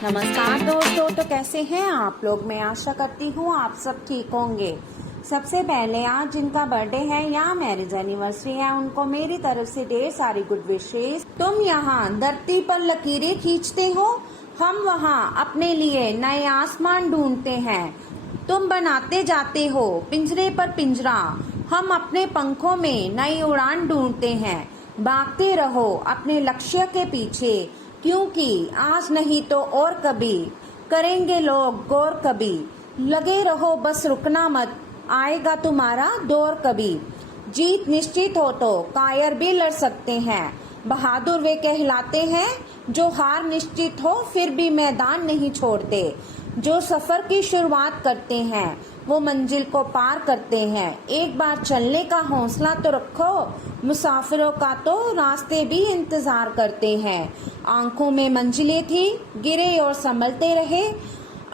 नमस्कार दोस्तों, तो कैसे हैं आप लोग। मैं आशा करती हूँ आप सब ठीक होंगे। सबसे पहले आज जिनका बर्थडे है या मैरिज एनिवर्सरी है उनको मेरी तरफ से ढेर सारी गुड विशेस। तुम यहाँ धरती पर लकीरें खींचते हो, हम वहाँ अपने लिए नए आसमान ढूंढते हैं। तुम बनाते जाते हो पिंजरे पर पिंजरा, हम अपने पंखों में नई उड़ान ढूंढते हैं। भागते रहो अपने लक्ष्य के पीछे, क्योंकि आज नहीं तो और कभी करेंगे लोग गौर कभी। लगे रहो बस रुकना मत, आएगा तुम्हारा दौर कभी। जीत निश्चित हो तो कायर भी लड़ सकते हैं, बहादुर वे कहलाते हैं जो हार निश्चित हो फिर भी मैदान नहीं छोड़ते। जो सफर की शुरुआत करते हैं वो मंजिल को पार करते हैं। एक बार चलने का हौसला तो रखो, मुसाफिरों का तो रास्ते भी इंतजार करते हैं। आंखों में मंजिलें थी, गिरे और संभलते रहे।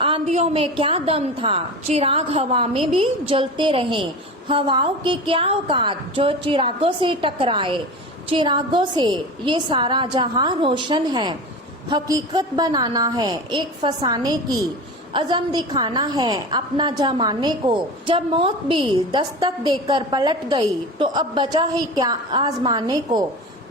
आंधियों में क्या दम था, चिराग हवा में भी जलते रहे। हवाओं की क्या औकात जो चिरागों से टकराए। चिरागों से ये सारा जहां रोशन है। हकीकत बनाना है एक फसाने की, अज़म दिखाना है अपना जमाने को। जब मौत भी दस्तक देकर पलट गई तो अब बचा ही क्या आजमाने को।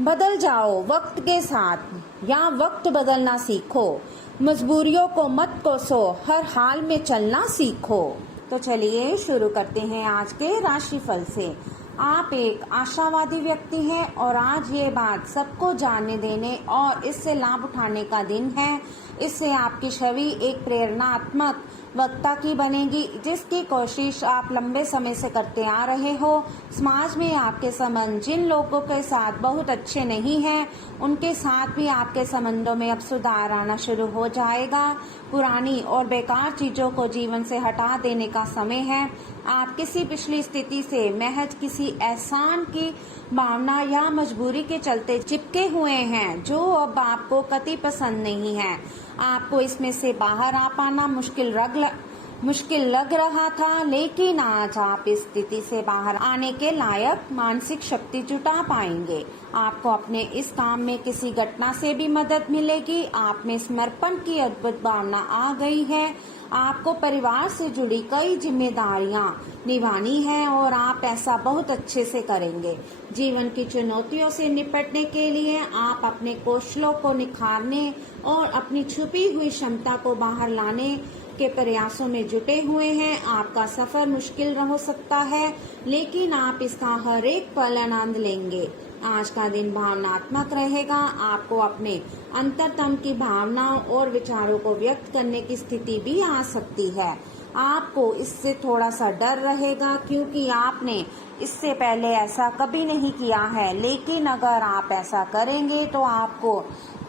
बदल जाओ वक्त के साथ या वक्त बदलना सीखो, मजबूरियों को मत कोसो, हर हाल में चलना सीखो। तो चलिए शुरू करते हैं आज के राशिफल से। आप एक आशावादी व्यक्ति हैं और आज ये बात सबको जानने देने और इससे लाभ उठाने का दिन है। इससे आपकी छवि एक प्रेरणात्मक वक्ता की बनेगी, जिसकी कोशिश आप लंबे समय से करते आ रहे हो। समाज में आपके संबंध जिन लोगों के साथ बहुत अच्छे नहीं हैं, उनके साथ भी आपके संबंधों में अब सुधार आना शुरू हो जाएगा। पुरानी और बेकार चीजों को जीवन से हटा देने का समय है। आप किसी पिछली स्थिति से महज किसी एहसान की भावना या मजबूरी के चलते चिपके हुए हैं, जो अब आपको कतई पसंद नहीं है। आपको इसमें से बाहर आ पाना मुश्किल लग रहा था, लेकिन आज आप इस स्थिति से बाहर आने के लायक मानसिक शक्ति जुटा पाएंगे। आपको अपने इस काम में किसी घटना से भी मदद मिलेगी। आप में समर्पण की अद्भुत भावना आ गई है। आपको परिवार से जुड़ी कई जिम्मेदारियां निभानी है और आप ऐसा बहुत अच्छे से करेंगे। जीवन की चुनौतियों से निपटने के लिए आप अपने कौशलों को निखारने और अपनी छुपी हुई क्षमता को बाहर लाने के प्रयासों में जुटे हुए हैं। आपका सफर मुश्किल हो सकता है, लेकिन आप इसका हर एक पल आनंद लेंगे। आज का दिन भावनात्मक रहेगा। आपको अपने अंतरतम की भावनाओं और विचारों को व्यक्त करने की स्थिति भी आ सकती है। आपको इससे थोड़ा सा डर रहेगा, क्योंकि आपने इससे पहले ऐसा कभी नहीं किया है, लेकिन अगर आप ऐसा करेंगे तो आपको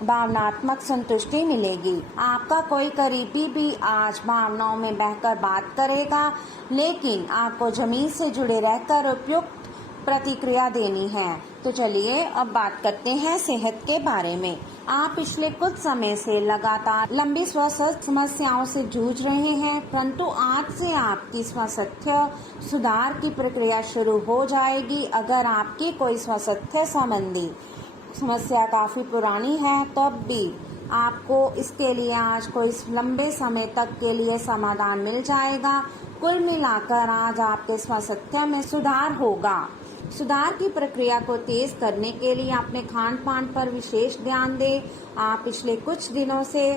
भावनात्मक संतुष्टि मिलेगी। आपका कोई करीबी भी आज भावनाओं में बहकर बात करेगा, लेकिन आपको जमीन से जुड़े रहकर उपयुक्त प्रतिक्रिया देनी है। तो चलिए अब बात करते हैं सेहत के बारे में। आप पिछले कुछ समय से लगातार लंबी स्वास्थ्य समस्याओं से जूझ रहे हैं, परंतु आज से आपकी स्वास्थ्य सुधार की प्रक्रिया शुरू हो जाएगी। अगर आपकी कोई स्वास्थ्य संबंधी समस्या काफी पुरानी है, तब भी आपको इसके लिए आज कोई लंबे समय तक के लिए समाधान मिल जाएगा। कुल मिलाकर आज आपके स्वास्थ्य में सुधार होगा। सुधार की प्रक्रिया को तेज करने के लिए अपने खान पान पर विशेष ध्यान दें। आप पिछले कुछ दिनों से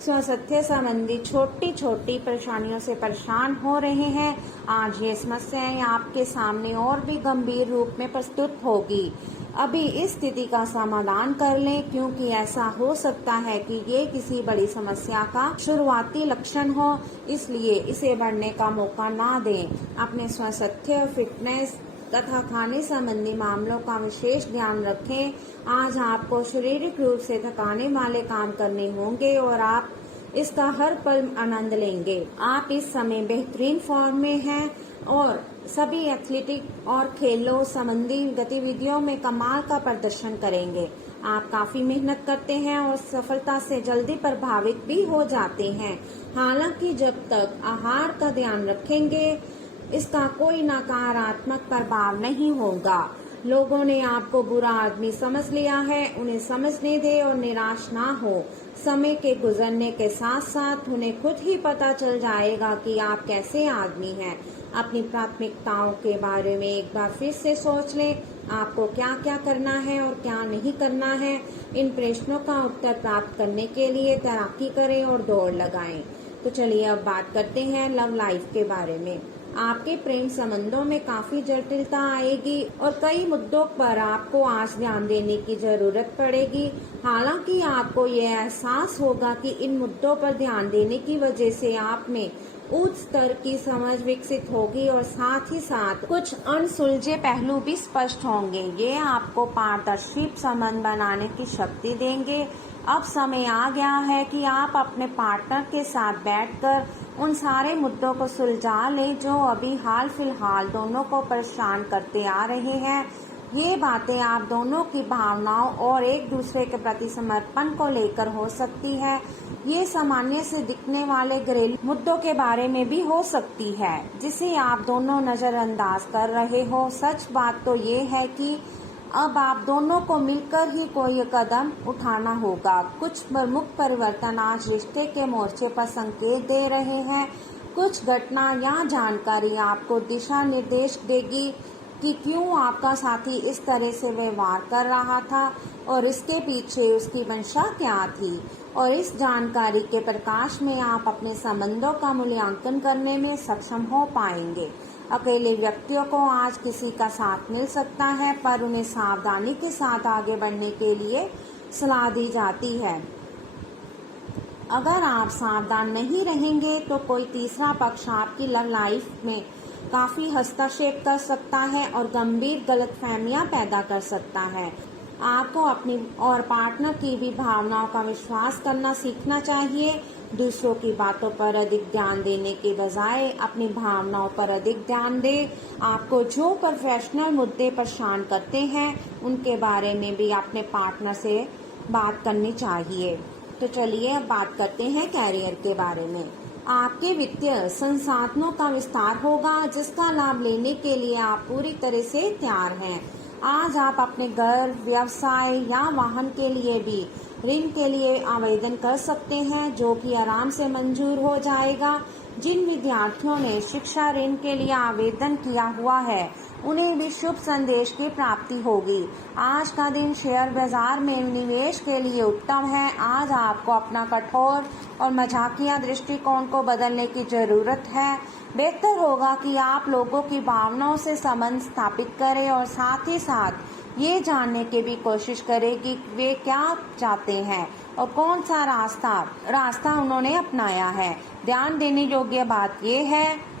स्वास्थ्य संबंधी छोटी छोटी परेशानियों से परेशान हो रहे हैं। आज ये समस्याएं आपके सामने और भी गंभीर रूप में प्रस्तुत होगी। अभी इस स्थिति का समाधान कर लें, क्योंकि ऐसा हो सकता है कि ये किसी बड़ी समस्या का शुरुआती लक्षण हो, इसलिए इसे बढ़ने का मौका ना दें। अपने स्वास्थ्य, फिटनेस तथा खाने संबंधी मामलों का विशेष ध्यान रखें। आज आपको शारीरिक रूप से थकाने वाले काम करने होंगे और आप इसका हर पल आनंद लेंगे। आप इस समय बेहतरीन फॉर्म में हैं और सभी एथलेटिक और खेलों संबंधी गतिविधियों में कमाल का प्रदर्शन करेंगे। आप काफी मेहनत करते हैं और सफलता से जल्दी प्रभावित भी हो जाते हैं। हालांकि जब तक आहार का ध्यान रखेंगे, इसका कोई नकारात्मक प्रभाव नहीं होगा। लोगों ने आपको बुरा आदमी समझ लिया है, उन्हें समझने दे और निराश ना हो। समय के गुजरने के साथ साथ उन्हें खुद ही पता चल जाएगा कि आप कैसे आदमी हैं। अपनी प्राथमिकताओं के बारे में एक बार फिर से सोच लें, आपको क्या क्या करना है और क्या नहीं करना है। इन प्रश्नों का उत्तर प्राप्त करने के लिए तैराकी करें और दौड़ लगाएं। तो चलिए अब बात करते हैं लव लाइफ के बारे में। आपके प्रेम संबंधों में काफी जटिलता आएगी और कई मुद्दों पर आपको आज ध्यान देने की जरूरत पड़ेगी। हालांकि आपको ये एहसास होगा कि इन मुद्दों पर ध्यान देने की वजह से आप में उच्च स्तर की समझ विकसित होगी और साथ ही साथ कुछ अनसुलझे पहलू भी स्पष्ट होंगे। ये आपको पारदर्शी संबंध बनाने की शक्ति देंगे। अब समय आ गया है कि आप अपने पार्टनर के साथ बैठकर उन सारे मुद्दों को सुलझा लें जो अभी हाल फिलहाल दोनों को परेशान करते आ रहे हैं। ये बातें आप दोनों की भावनाओं और एक दूसरे के प्रति समर्पण को लेकर हो सकती है। ये सामान्य से दिखने वाले घरेलू मुद्दों के बारे में भी हो सकती है जिसे आप दोनों नजरअंदाज कर रहे हो। सच बात तो ये है कि अब आप दोनों को मिलकर ही कोई कदम उठाना होगा। कुछ प्रमुख परिवर्तन आज रिश्ते के मोर्चे पर संकेत दे रहे हैं। कुछ घटना या जानकारी आपको दिशा निर्देश देगी कि क्यों आपका साथी इस तरह से व्यवहार कर रहा था और इसके पीछे उसकी मंशा क्या थी। और इस जानकारी के प्रकाश में आप अपने संबंधों का मूल्यांकन करने में सक्षम हो पाएंगे। अकेले व्यक्तियों को आज किसी का साथ मिल सकता है, पर उन्हें सावधानी के साथ आगे बढ़ने के लिए सलाह दी जाती है। अगर आप सावधान नहीं रहेंगे तो कोई तीसरा पक्ष आपकी लव लाइफ में काफी हस्तक्षेप कर सकता है और गंभीर गलतफहमियां पैदा कर सकता है। आपको अपनी और पार्टनर की भी भावनाओं का विश्वास करना सीखना चाहिए। दूसरों की बातों पर अधिक ध्यान देने के बजाय अपनी भावनाओं पर अधिक ध्यान दें। आपको जो प्रोफेशनल मुद्दे परेशान करते हैं उनके बारे में भी अपने पार्टनर से बात करनी चाहिए। तो चलिए अब बात करते हैं कैरियर के बारे में। आपके वित्तीय संसाधनों का विस्तार होगा जिसका लाभ लेने के लिए आप पूरी तरह से तैयार हैं। आज आप अपने घर, व्यवसाय या वाहन के लिए भी ऋण के लिए आवेदन कर सकते हैं जो कि आराम से मंजूर हो जाएगा। जिन विद्यार्थियों ने शिक्षा ऋण के लिए आवेदन किया हुआ है उन्हें भी शुभ संदेश की प्राप्ति होगी। आज का दिन शेयर बाजार में निवेश के लिए उत्तम है। आज आपको अपना कठोर और मजाकिया दृष्टिकोण को बदलने की जरूरत है। बेहतर होगा कि आप लोगों की भावनाओं से संबंध स्थापित करें और साथ ही साथ ये जानने की भी कोशिश करें कि वे क्या चाहते हैं और कौन सा रास्ता उन्होंने अपनाया है। ध्यान देने योग्य बात यह है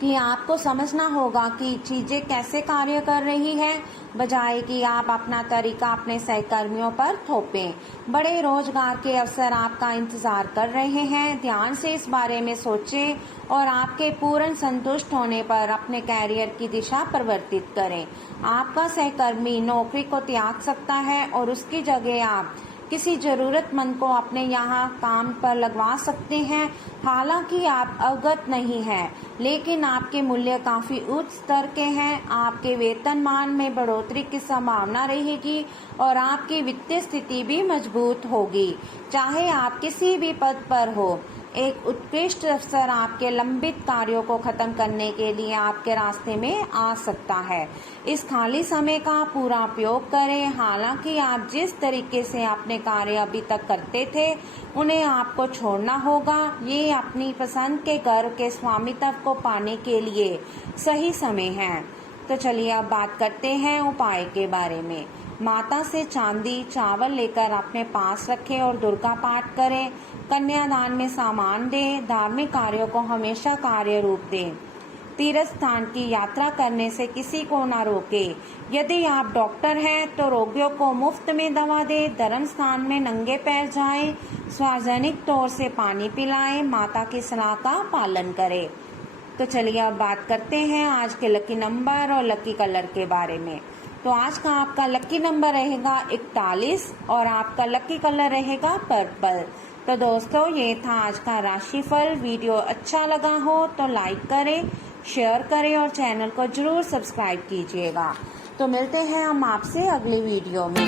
कि आपको समझना होगा कि चीजें कैसे कार्य कर रही हैं, बजाय कि आप अपना तरीका अपने सहकर्मियों पर थोपें। बड़े रोजगार के अवसर आपका इंतजार कर रहे हैं। ध्यान से इस बारे में सोचें और आपके पूर्ण संतुष्ट होने पर अपने कैरियर की दिशा परिवर्तित करें। आपका सहकर्मी नौकरी को त्याग सकता है और उसकी जगह आप किसी जरूरतमंद को अपने यहाँ काम पर लगवा सकते हैं। हालांकि आप अवगत नहीं हैं, लेकिन आपके मूल्य काफी उच्च स्तर के हैं। आपके वेतनमान में बढ़ोतरी की संभावना रहेगी और आपकी वित्तीय स्थिति भी मजबूत होगी। चाहे आप किसी भी पद पर हो, एक उत्कृष्ट अवसर आपके लंबित कार्यों को खत्म करने के लिए आपके रास्ते में आ सकता है। इस खाली समय का पूरा उपयोग करें। हालांकि आप जिस तरीके से अपने कार्य अभी तक करते थे उन्हें आपको छोड़ना होगा। ये अपनी पसंद के घर के स्वामित्व को पाने के लिए सही समय है। तो चलिए अब बात करते हैं उपाय के बारे में। माता से चांदी चावल लेकर अपने पास रखें और दुर्गा पाठ करें। कन्यादान में सामान दें। धार्मिक कार्यों को हमेशा कार्य रूप दें। तीर्थ स्थान की यात्रा करने से किसी को न रोके। यदि आप डॉक्टर हैं तो रोगियों को मुफ्त में दवा दें। धर्म स्थान में नंगे पैर जाएं। सार्वजनिक तौर से पानी पिलाएं। माता की सलाह का पालन करें। तो चलिए अब बात करते हैं आज के लकी नंबर और लकी कलर के बारे में। तो आज का आपका लकी नंबर रहेगा 41 और आपका लकी कलर रहेगा पर्पल। तो दोस्तों ये था आज का राशिफल। वीडियो अच्छा लगा हो तो लाइक करें, शेयर करें और चैनल को जरूर सब्सक्राइब कीजिएगा। तो मिलते हैं हम आपसे अगली वीडियो में।